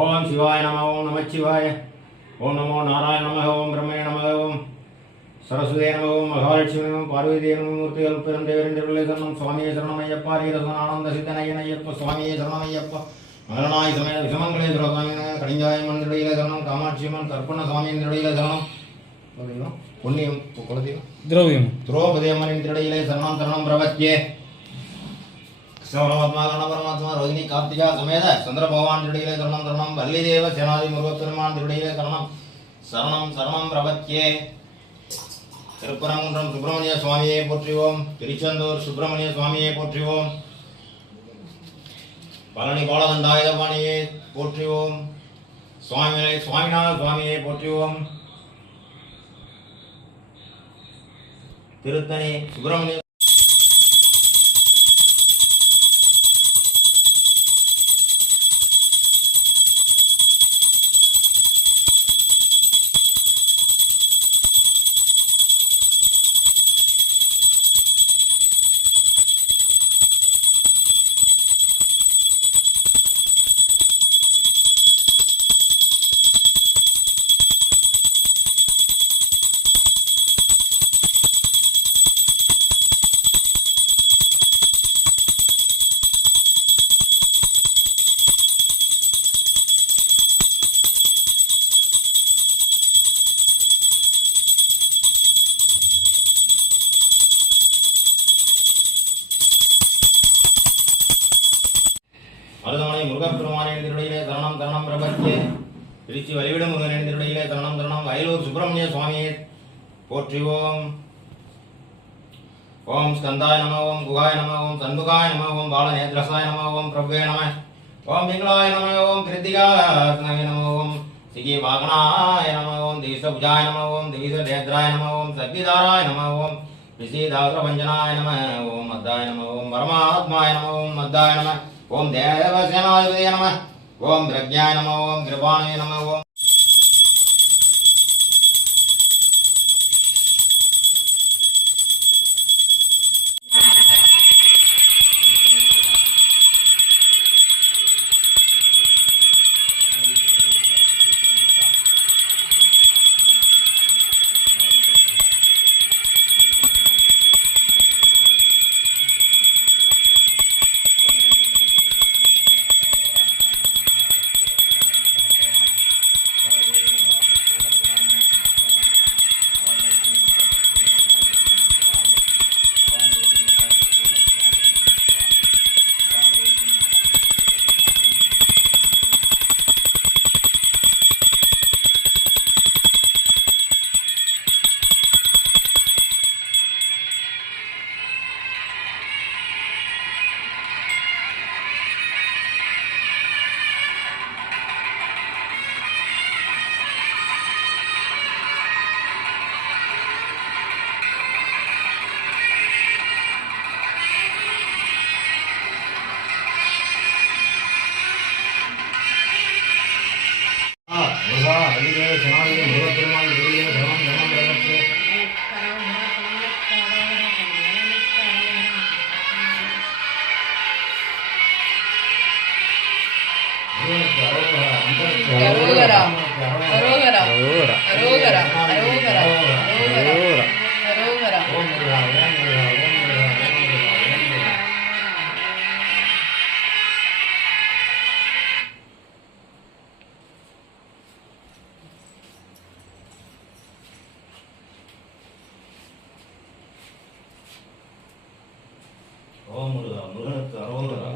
ஓம் சிவாய நம ஓம் நமச்சிவாய ஓம் நமோ நாராயண நம ஓம் பிரம்மே நம ஓம் சரஸ்வதே நம ஓம் மகாலட்சுமி நம பார்வதி நம மூர்த்திகள் பிறந்தேவரிந்திரபிள்ளை சரணம். சுவாமியே சரணமையப்பா ரீரசன ஆனந்த சித்தனையனையப்ப சுவாமியே சரணமையப்பா மகனாய் சமய விஷமங்களே சுரசாமின கடிஞ்சாய மந்திரடியில சரணம் காமாட்சி அம்மன் கற்பன சுவாமியினுடைய சரணம். புண்ணியம் குலதெய்வம். திரௌபதி திரௌபதி அம்மனின் திருடையிலே சரணம் சரணம் பிரபத்தியே கிருஷ்ணபரமாத்மா பரமாத்மா ரோஹிணி கார்த்திகா சமேத சந்திர பகவான் திருடையிலே சரணம் சரணம். வள்ளிதேவ சேனாதி முருகப்பெருமான் திருடையிலே சரணம். சரணம் சரணம் பிரபத்தியே திருப்பரங்குன்றம் சுப்பிரமணிய சுவாமியை போற்றிவோம். திருச்செந்தூர் சுப்பிரமணிய சுவாமியை போற்றிவோம். பழனி பாலதண்டாயுதபாணியை போற்றிவோம். சுவாமிகளை சுவாமிநாத சுவாமியை போற்றிவோம். திருத்தணி சுப்பிரமணிய மருதமலை முருகப்பெருமானின் திருடையிலே தரணம் சரணம் பிரபத்தியே திருச்சி வழிவிட முருகனின் திருடையிலே தரணம் சரணம் வயலூர் சுப்பிரமணிய சுவாமியை போற்றிவோம் ஓம் ஸ்கந்தாய நம ஓம் குகாய நம ஓம் சண்முகாய நம ஓம் பாலநேத்ரசாய நம ஓம் பிரபே நம ஓம் பிங்களாய நம ஓம் கிருத்திகாய நம ஓம் சிகி வாகனாய நம ஓம் தீசபுஜாய நம ஓம் தீசநேத்ராய நம ஓம் சக்திதாராய நம ஓம் ரிஷிதாசரபஞ்சனாய நம ஓம் மத்தாய நம ஓம் பரமாத்மாய நம ஓம் மத்தாய நம ஓம் தேவசேனாதிபதிய நம ஓம் பிரக்ஞாய நம ஓம் கிருபாணய நம ஓம் ஓம் முருகா, ஓம் முருகா, ஓம் முருகா. ஓம் முருகா முருகனுக்கு அரோகரா